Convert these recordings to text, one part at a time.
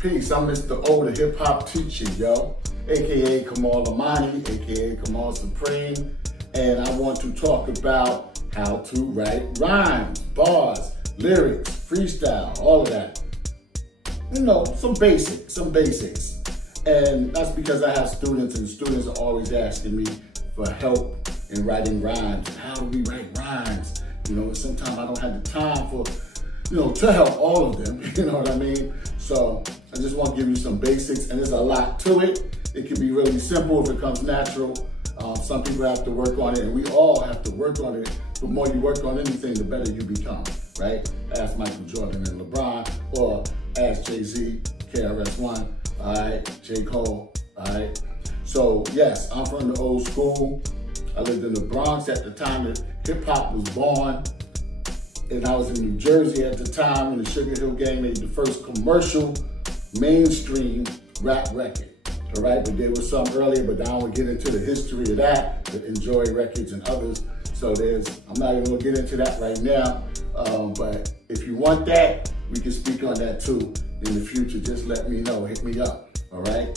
Peace, I'm Mr. O, the hip hop teacher, yo. AKA Kamal, AKA Kamal Supreme. And I want to talk about how to write rhymes, bars, lyrics, freestyle, all of that. You know, some basics. And that's because I have students, and students are always asking me for help in writing rhymes. How do we write rhymes? You know, sometimes I don't have the time for, to help all of them, you know what I mean? So I just want to give you some basics, and there's a lot to it. It can be really simple if it comes natural. Some people have to work on it, and we all have to work on it. The more you work on anything, the better you become, right? Ask Michael Jordan and LeBron, or ask Jay-Z, KRS-One, all right, J. Cole, all right? So yes, I'm from the old school. I lived in the Bronx at the time that hip hop was born. And I was in New Jersey at the time when the Sugar Hill Gang made the first commercial mainstream rap record. All right, but there was some earlier, but I won't get into the history of that, the Enjoy Records and others. So I'm not even gonna get into that right now. But if you want that, we can speak on that too in the future. Just let me know, hit me up, all right?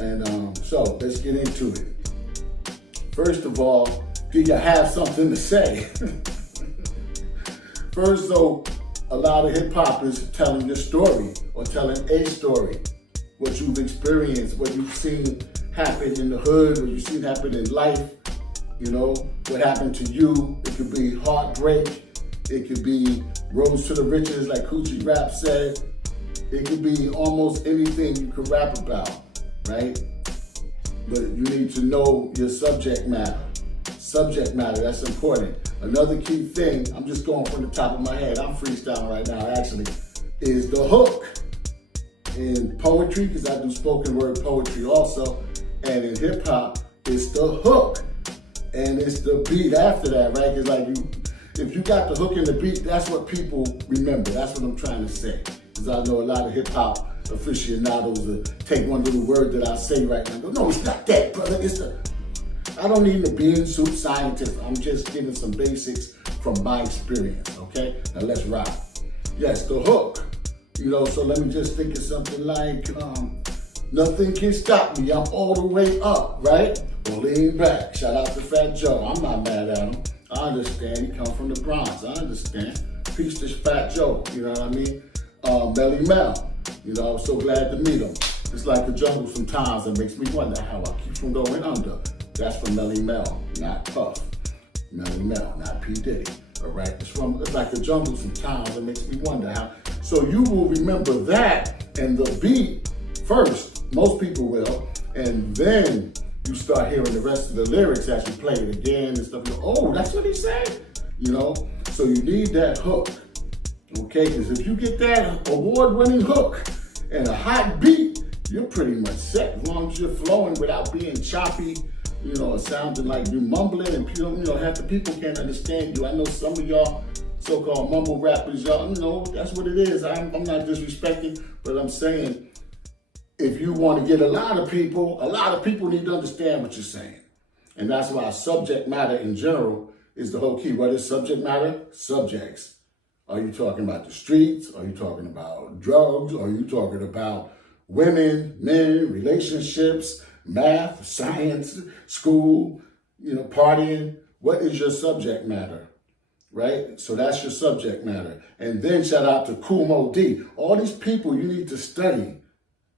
And so let's get into it. First of all, do you have something to say? First, though, a lot of hip hop is telling your story or telling a story, what you've experienced, what you've seen happen in the hood, what you've seen happen in life, what happened to you. It could be heartbreak. It could be rose to the riches, like Coochie Rap said. It could be almost anything you could rap about, right? But you need to know your subject matter. Subject matter, that's important. Another key thing, I'm just going from the top of my head, I'm freestyling right now actually, is the hook. In poetry, because I do spoken word poetry also, and in hip hop, it's the hook. And it's the beat after that, right? Because if you got the hook and the beat, that's what people remember. That's what I'm trying to say. Because I know a lot of hip hop aficionados will take one little word that I say right now and go, no, it's not that, brother, it's the... I don't need to be a soup scientist. I'm just giving some basics from my experience, okay? Now let's rock. Yes, the hook. So let me just think of something like, nothing can stop me, I'm all the way up, right? Or lean back. Shout out to Fat Joe. I'm not mad at him. I understand. He come from the Bronx. I understand. Peace to Fat Joe. You know what I mean? Melly Mel. I'm so glad to meet him. It's like the jungle sometimes. It makes me wonder how I keep from going under. That's from Melly Mel, not Puff. Melly Mel, not P. Diddy. All right? It's like the jungle sometimes. It makes me wonder how. So you will remember that and the beat first. Most people will. And then you start hearing the rest of the lyrics as you play it again and stuff. Oh, that's what he said. So you need that hook. Okay? Because if you get that award-winning hook and a hot beat, you're pretty much set. As long as you're flowing without being choppy, sounding like you're mumbling, and half the people can't understand you. I know some of y'all so-called mumble rappers, y'all, that's what it is. I'm not disrespecting, but I'm saying if you want to get a lot of people need to understand what you're saying. And that's why subject matter in general is the whole key. What is subject matter? Subjects. Are you talking about the streets? Are you talking about drugs? Are you talking about women, men, relationships, math, science, school, partying? What is your subject matter, right? So that's your subject matter. And then shout out to Kumo D. All these people you need to study,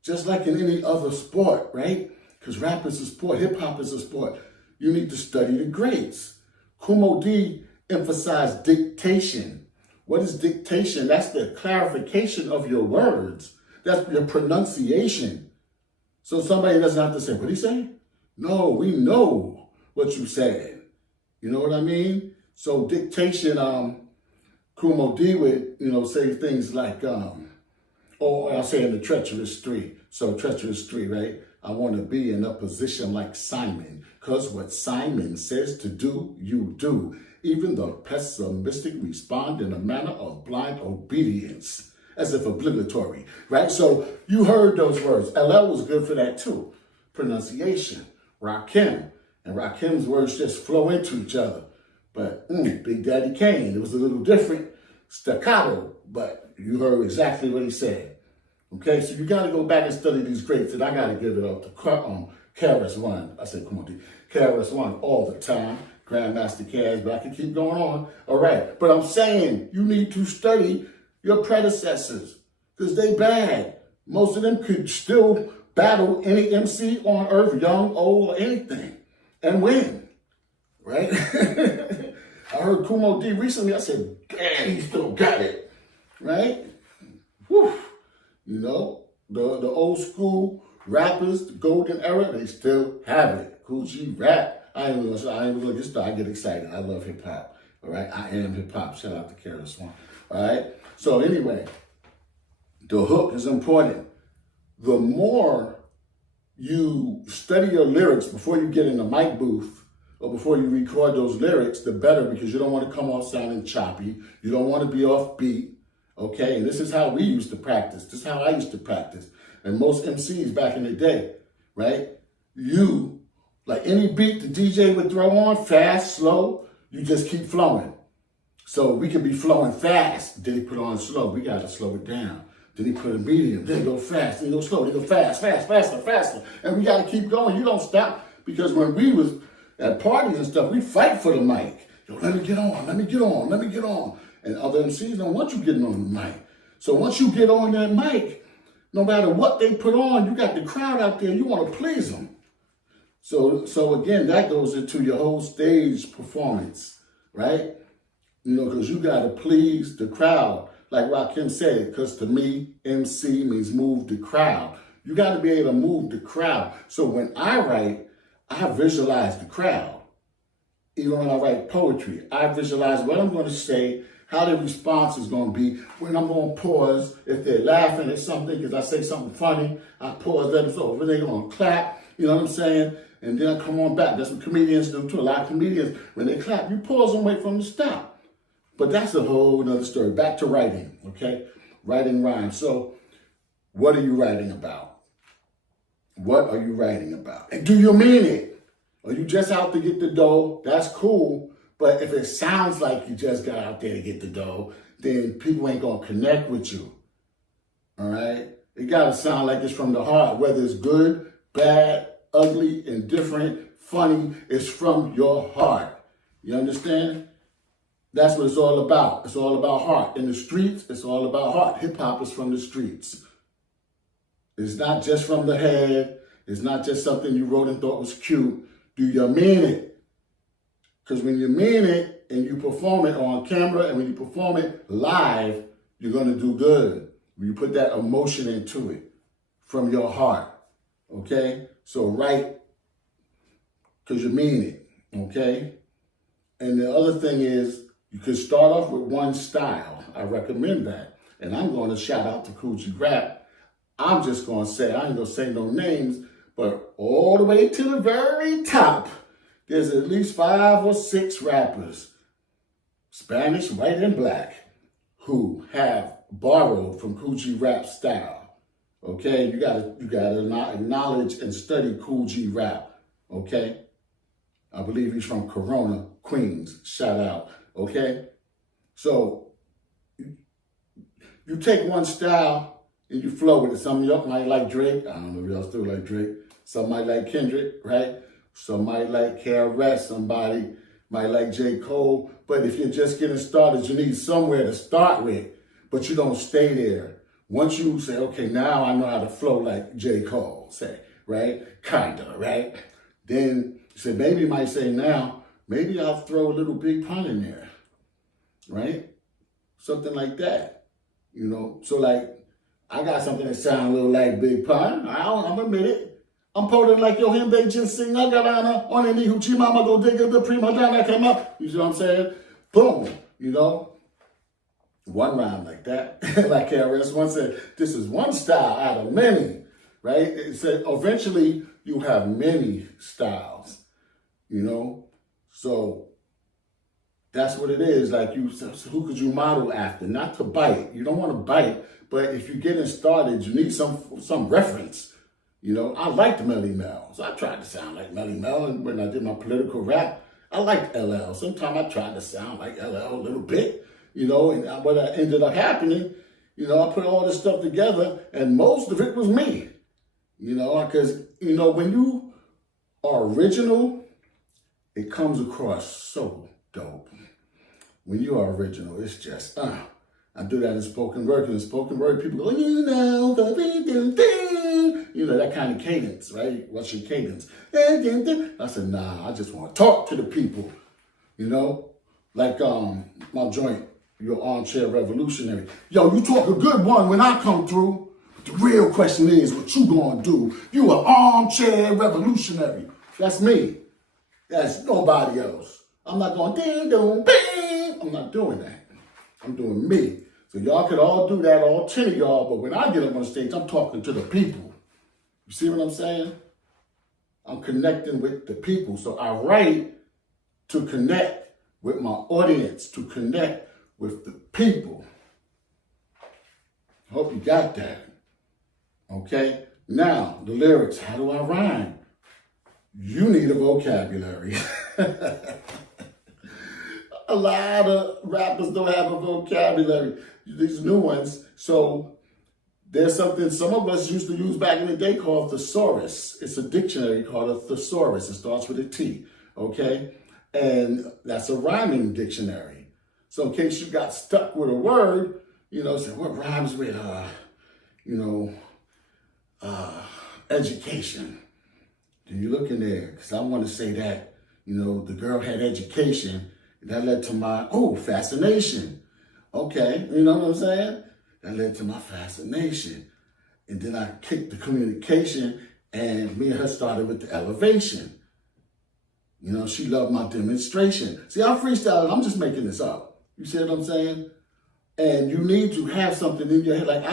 just like in any other sport, right? Because rap is a sport, hip hop is a sport. You need to study the greats. Kumo D emphasized dictation. What is dictation? That's the clarification of your words. That's your pronunciation. So somebody doesn't have to say, what did he say? No, we know what you said. You know what I mean? So dictation, Kumo D would, say things like, I'll say in the Treacherous 3. So Treacherous 3, right? I want to be in a position like Simon, because what Simon says to do, you do. Even the pessimistic respond in a manner of blind obedience, as if obligatory, right? So you heard those words. LL was good for that too. Pronunciation, Rakim. And Rakim's words just flow into each other. But Big Daddy Kane, it was a little different, staccato, but you heard exactly what he said. Okay, so you got to go back and study these greats, and I got to give it up to KRS-One. I said, come on, KRS-One all the time. Grandmaster Caz, but I can keep going on. All right, but I'm saying you need to study your predecessors because they bad. Most of them could still battle any MC on earth, young, old, or anything, and win, right? I heard Kumo D recently. I said, damn, he still got it, right? Whew. You know, the old school rappers, the golden era, they still have it. Cool G rap. I ain't gonna get started. I get excited. I love hip hop. All right, I am hip hop. Shout out to KRS-One. All right. So anyway, the hook is important. The more you study your lyrics before you get in the mic booth or before you record those lyrics, the better, because you don't want to come off sounding choppy. You don't want to be off beat. Okay, and this is how we used to practice. This is how I used to practice. And most MCs back in the day, right? Like any beat the DJ would throw on, fast, slow, you just keep flowing. So we could be flowing fast, then he put on slow. We got to slow it down. Then he put a medium, then he go fast, then he go slow, then he go fast, faster. And we got to keep going. You don't stop, because when we was at parties and stuff, we fight for the mic. Yo, let me get on. And other MCs don't want you getting on the mic. So once you get on that mic, no matter what they put on, you got the crowd out there, you want to please them. So again, that goes into your whole stage performance, right? You know, because you got to please the crowd. Like Rakim said, because to me, MC means move the crowd. You got to be able to move the crowd. So when I write, I visualize the crowd. Even when I write poetry, I visualize what I'm going to say, how the response is going to be, when I'm going to pause. If they're laughing at something because I say something funny, I pause, let them know. When they're going to clap, you know what I'm saying? And then I come on back. That's what comedians do too. A lot of comedians, when they clap, you pause and wait for them to stop. But that's a whole nother story. Back to writing, okay? Writing rhymes. So what are you writing about? What are you writing about? And do you mean it? Are you just out to get the dough? That's cool. But if it sounds like you just got out there to get the dough, then people ain't going to connect with you. All right? It got to sound like it's from the heart, whether it's good, bad, ugly, indifferent, funny. It's from your heart. You understand? That's what it's all about. It's all about heart. In the streets, it's all about heart. Hip-hop is from the streets. It's not just from the head. It's not just something you wrote and thought was cute. Do you mean it? Because when you mean it and you perform it on camera and when you perform it live, you're going to do good. When you put that emotion into it from your heart, okay? So write because you mean it, okay? And the other thing is, you could start off with one style. I recommend that. And I'm going to shout out to Cool G Rap. I'm just going to say, I ain't going to say no names, but all the way to the very top, there's at least 5 or 6 rappers, Spanish, white, and black, who have borrowed from Cool G Rap style. Okay, you gotta acknowledge and study Cool G Rap. Okay, I believe he's from Corona, Queens. Shout out. Okay, so you take one style and you flow with it. Some of y'all might like Drake. I don't know if y'all still like Drake. Some might like Kendrick, right? Some might like KRS. Somebody might like J. Cole. But if you're just getting started, you need somewhere to start with, but you don't stay there. Once you say, okay, now I know how to flow like J. Cole, say, right? Kinda, right? Then you say, maybe you might say now, maybe I'll throw a little Big Pun in there, right? Something like that, you know? So like, I got something that sounds a little like Big Pun. I'm admit it. I'm potent like yo himbe ginseng nagarana on any hoochie mama go dig the prima donna come up. You see what I'm saying? Boom, you know? One rhyme like that. Like KRS-One said, this is one style out of many, right? It said eventually you have many styles, you know? So that's what it is. Like who could you model after? Not to bite. You don't want to bite, but if you're getting started, you need some reference. You know, I liked Melly Mel, so I tried to sound like Melly Mel. And when I did my political rap, I liked LL. Sometimes I tried to sound like LL a little bit, you know, and what ended up happening I put all this stuff together, and most of it was me. Because, when you are original, it comes across so dope. When you are original, it's just, I do that in spoken word, because in spoken word, people go, that kind of cadence, right? What's your cadence? I said, nah, I just want to talk to the people, like my joint, your armchair revolutionary. Yo, you talk a good one when I come through. But the real question is, what you gonna do? You an armchair revolutionary. That's me. That's nobody else. I'm not going ding dong bing. I'm not doing that. I'm doing me. So y'all could all do that, all 10 of y'all, but when I get up on stage, I'm talking to the people. You see what I'm saying? I'm connecting with the people. So I write to connect with my audience, to connect with the people. Hope you got that. Okay? Now, the lyrics, how do I rhyme? You need a vocabulary. A lot of rappers don't have a vocabulary. These new ones. So there's something some of us used to use back in the day called thesaurus. It's a dictionary called a thesaurus. It starts with a T, okay? And that's a rhyming dictionary. So in case you got stuck with a word, say what rhymes with, education. Then you look in there, because I want to say that, the girl had education. That led to my, fascination. Okay, you know what I'm saying? That led to my fascination. And then I kicked the communication, and me and her started with the elevation. She loved my demonstration. See, I'm freestyling, I'm just making this up. You see what I'm saying? And you need to have something in your head. Like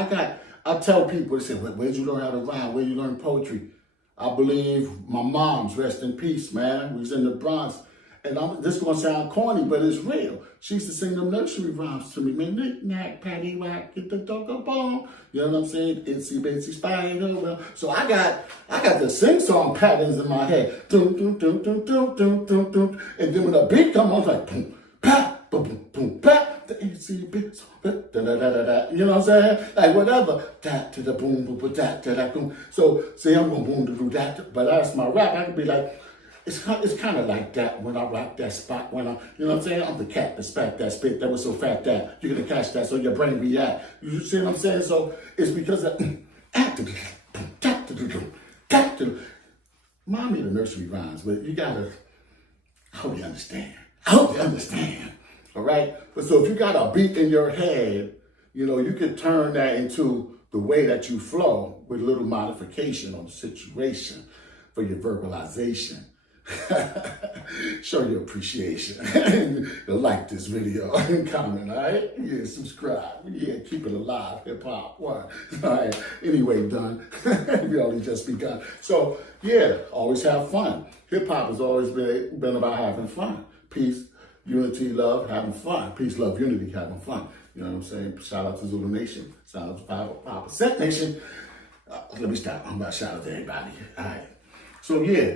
I tell people, they say, where'd you learn how to rhyme? Where'd you learn poetry? I believe my mom's, rest in peace, man. We was in the Bronx. And this is going to sound corny, but it's real. She used to sing them nursery rhymes to me. Man, knick-knack, paddywhack, get the dog bone. You know what I'm saying? Itsy bitsy spider. Well, so I got the sing-song patterns in my head. Dum, dum, dum, dum, dum, dum, dum, dum. And then when the beat comes, I was like, boom, pa, boom, boom, boom, pa. The itsy bitsy, da da da da da. You know what I'm saying? Like whatever. Da to the boom, boom, boom, da da da boom. So see, I'm gonna boom to do that. But that's my rap. I could be like. It's kind of like that when I rock that spot, you know what I'm saying? I'm the cat that spat that spit that was so fat that you're going to catch that so your brain react. You see what I'm saying? So it's because of, mommy the nursery rhymes, but you got to, I hope you understand. All right? But so if you got a beat in your head, you can turn that into the way that you flow with a little modification on the situation for your verbalization. Show your appreciation. Like this video and comment, all right? Yeah, subscribe. Yeah, keep it alive. Hip hop. What? All right. Anyway, done. We only just begun. So yeah, always have fun. Hip hop has always been about having fun. Peace, unity, love, having fun. Peace, love, unity, having fun. You know what I'm saying? Shout out to Zulu Nation. Shout out to 5% Nation. Let me stop. I'm about to shout out to everybody. All right. So yeah.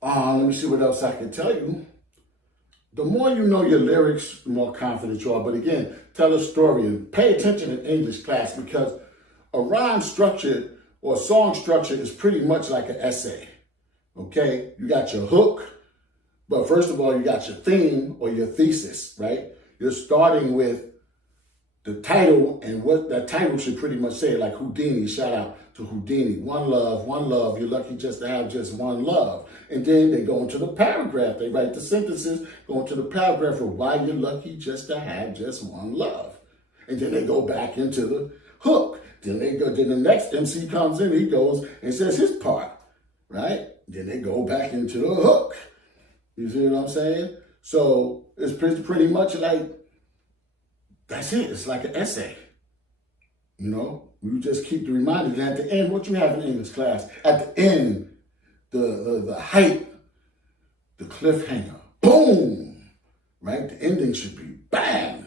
Let me see what else I can tell you. The more you know your lyrics, the more confident you are. But again, tell a story and pay attention in English class, because a rhyme structure or a song structure is pretty much like an essay. Okay? You got your hook, but first of all, you got your theme or your thesis, right? You're starting with the title, and what that title should pretty much say, like Houdini. Shout out to Houdini. One love, you're lucky just to have just one love. And then they go into the paragraph. They write the sentences, go into the paragraph of why you're lucky just to have just one love. And then they go back into the hook. Then the next MC comes in, he goes and says his part, right? Then they go back into the hook. You see what I'm saying? So it's pretty much like, that's it. It's like an essay. You just keep the reminder that at the end, what you have in English class, at the end, the height, the cliffhanger, boom, right? The ending should be bang.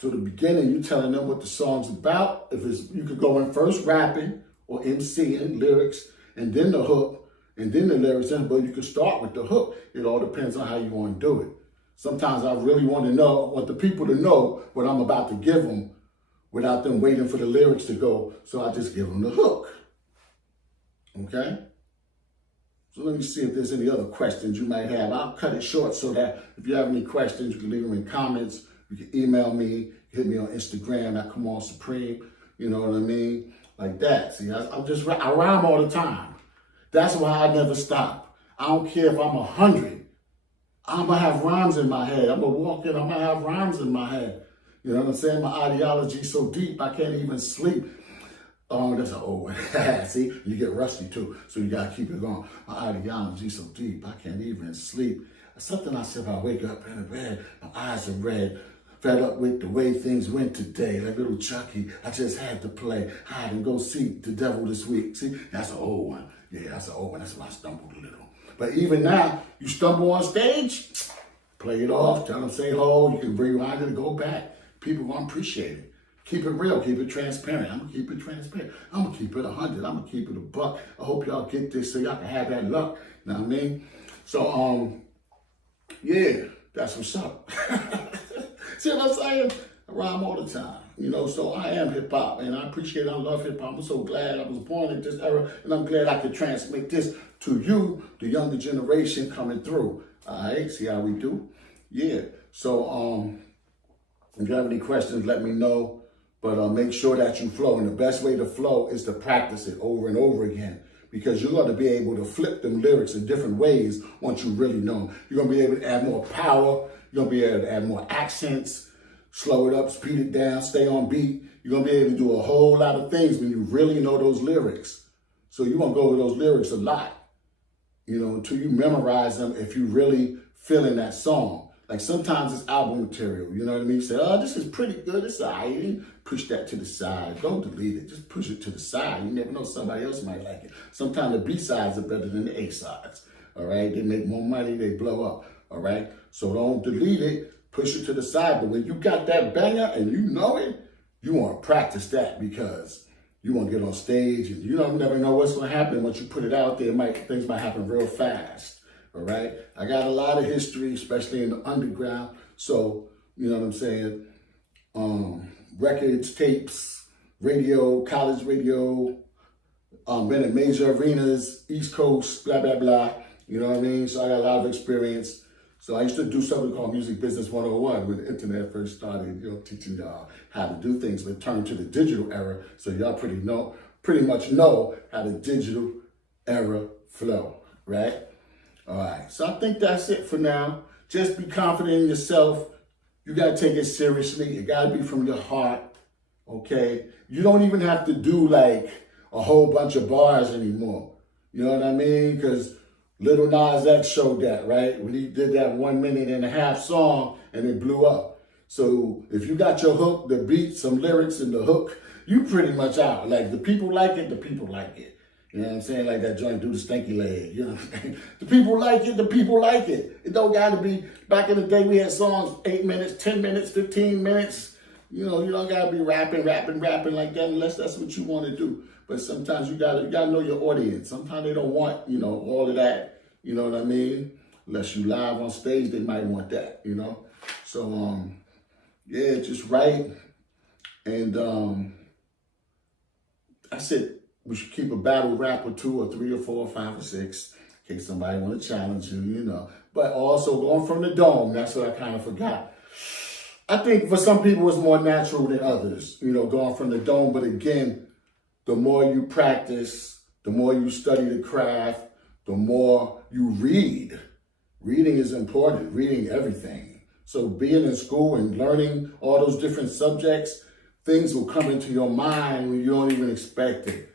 So the beginning, you telling them what the song's about. You could go in first rapping or MCing lyrics, and then the hook, and then the lyrics, but you can start with the hook. It all depends on how you want to do it. Sometimes I really want the people to know what I'm about to give them without them waiting for the lyrics to go. So I just give them the hook. Okay? So let me see if there's any other questions you might have. I'll cut it short so that if you have any questions, you can leave them in comments. You can email me, hit me on Instagram at Kamal Supreme. You know what I mean? Like that. See, I rhyme all the time. That's why I never stop. I don't care if I'm 100. I'm going to have rhymes in my head. I'm going to walk in, I'm going to have rhymes in my head. You know what I'm saying? My ideology's so deep, I can't even sleep. Oh, that's an old one. See, you get rusty too, so you got to keep it going. My ideology's so deep, I can't even sleep. Something I said, I wake up in the bed, my eyes are red, fed up with the way things went today. Like little Chucky, I just had to play hide and go seek the devil this week. See, that's an old one. Yeah, that's an old one. That's why I stumbled a little. But even now, you stumble on stage, play it off, tell them, say ho, you can rewind it and go back. People gonna appreciate it. Keep it real, keep it transparent. I'm gonna keep it transparent. I'm gonna keep it 100. I'm gonna keep it a buck. I hope y'all get this so y'all can have that luck. You know what I mean? So, yeah, that's what's up. See what I'm saying? I rhyme all the time. You know, so I am hip hop and I appreciate it. I love hip hop. I'm so glad I was born in this era and I'm glad I could transmit this to you, the younger generation coming through. All right, see how we do? Yeah. So, if you have any questions, let me know. But make sure that you flow. And the best way to flow is to practice it over and over again. Because you're going to be able to flip them lyrics in different ways once you really know them. You're going to be able to add more power. You're going to be able to add more accents, slow it up, speed it down, stay on beat. You're going to be able to do a whole lot of things when you really know those lyrics. So you're going to go over those lyrics a lot, you know, until you memorize them if you really feeling that song. Like sometimes it's album material, you know what I mean? You say, oh, this is pretty good, it's all right. Push that to the side. Don't delete it, just push it to the side. You never know, somebody else might like it. Sometimes the B-sides are better than the A-sides, all right? They make more money, they blow up, all right? So don't delete it, push it to the side. But when you got that banger and you know it, you want to practice that because you want to get on stage and you don't never know what's going to happen. Once you put it out there, things might happen real fast. All right. I got a lot of history, especially in the underground. So, you know what I'm saying? Records, tapes, radio, college radio, been at major arenas, East Coast, blah, blah, blah. You know what I mean? So I got a lot of experience. So I used to do something called Music Business 101 when the internet first started, you know, teaching y'all how to do things, but turn to the digital era. So y'all pretty much know how the digital era flow, right? All right, so I think that's it for now. Just be confident in yourself. You got to take it seriously. It got to be from your heart, okay? You don't even have to do like a whole bunch of bars anymore. You know what I mean? Because Lil Nas X showed that, right? When he did that 1.5-minute song and it blew up. So if you got your hook, the beat, some lyrics, and the hook, you pretty much out. Like the people like it, the people like it. You know what I'm saying? Like that joint do the stanky leg. You know what I'm saying? The people like it, the people like it. It don't gotta be, back in the day we had songs 8 minutes, 10 minutes, 15 minutes. You know, you don't gotta be rapping like that unless that's what you want to do. But sometimes you gotta know your audience. Sometimes they don't want, you know, all of that. You know what I mean? Unless you live on stage, they might want that, you know? So, yeah, just write. And that's it. We should keep a battle rap or 2 or 3 or 4 or 5 or 6 in case somebody want to challenge you, you know. But also going from the dome, that's what I kind of forgot. I think for some people it's more natural than others, you know, going from the dome. But again, the more you practice, the more you study the craft, the more you read. Reading is important, reading everything. So being in school and learning all those different subjects, things will come into your mind when you don't even expect it.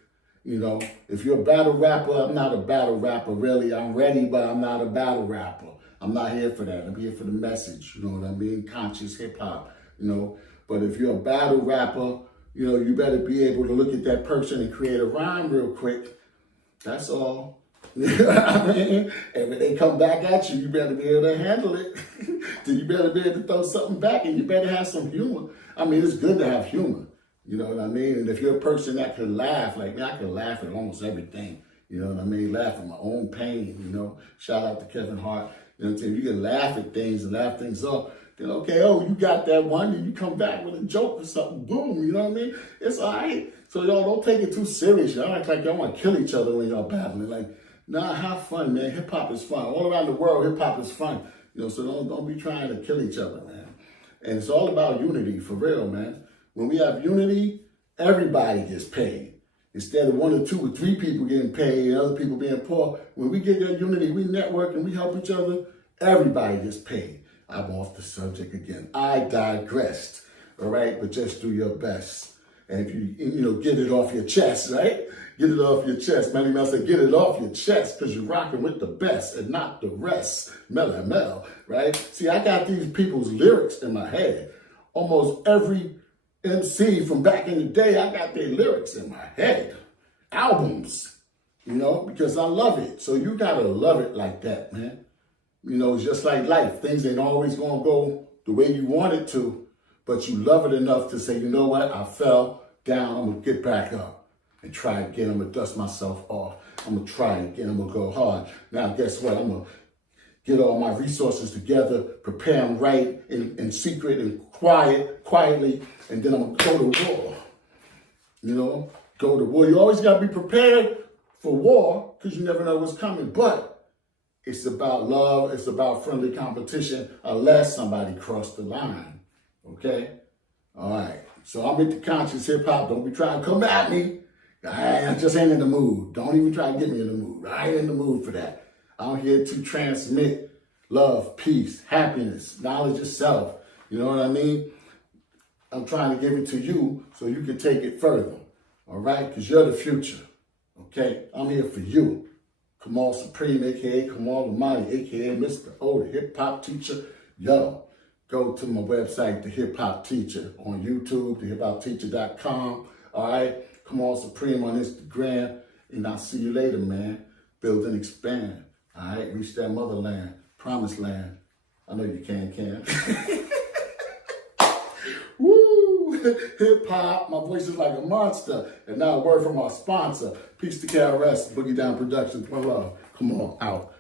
You know, if you're a battle rapper, I'm not a battle rapper, really. I'm ready, but I'm not a battle rapper. I'm not here for that. I'm here for the message, you know what I mean? Conscious hip hop, you know. But if you're a battle rapper, you know, you better be able to look at that person and create a rhyme real quick. That's all. You know what I mean? And when they come back at you, you better be able to handle it. Then you better be able to throw something back and you better have some humor. I mean, it's good to have humor. You know what I mean? And if you're a person that can laugh, like me, I can laugh at almost everything. You know what I mean? Laugh at my own pain, you know. Shout out to Kevin Hart. You know what I'm saying? You can laugh at things and laugh things off. Then, okay, oh, you got that one, and you come back with a joke or something, boom, you know what I mean? It's all right. So y'all don't take it too serious. Y'all act like y'all want to kill each other when y'all battling. Like, nah, have fun, man. Hip-hop is fun. All around the world, hip-hop is fun. You know, so don't be trying to kill each other, man. And it's all about unity, for real, man. When we have unity, everybody gets paid. Instead of 1 or 2 or 3 people getting paid and other people being poor, when we get that unity, we network and we help each other, everybody gets paid. I'm off the subject again. I digressed, all right? But just do your best. And if you get it off your chest, right? Get it off your chest. Manny Mel said, get it off your chest because you're rocking with the best and not the rest. Mel, right? See, I got these people's lyrics in my head. Almost every MC from back in the day, I got their lyrics in my head. Albums, because I love it. So you got to love it like that, man. It's just like life. Things ain't always going to go the way you want it to, but you love it enough to say, you know what? I fell down. I'm going to get back up and try again. I'm going to dust myself off. I'm going to try again. I'm going to go hard. Now, guess what? I'm going to get all my resources together, prepare them right in secret and quietly, and then I'm going to go to war. Go to war. You always got to be prepared for war because you never know what's coming, but it's about love. It's about friendly competition unless somebody crossed the line, okay? All right, so I'm into conscious hip-hop. Don't be trying to come at me. I just ain't in the mood. Don't even try to get me in the mood. I ain't in the mood for that. I'm here to transmit love, peace, happiness, knowledge of self. You know what I mean? I'm trying to give it to you so you can take it further, all right? Because you're the future, okay? I'm here for you. Kamal Supreme, a.k.a. Kamal Almighty, a.k.a. Mr. O, the hip-hop teacher. Yo, go to my website, The Hip Hop Teacher, on YouTube, thehiphopteacher.com. All right, Kamal Supreme on Instagram. And I'll see you later, man. Build and expand. All right, reach that motherland, promised land. I know you can. Woo! Hip-hop, my voice is like a monster. And now a word from our sponsor. Peace to KRS, Boogie Down Productions. One love. Come on, out.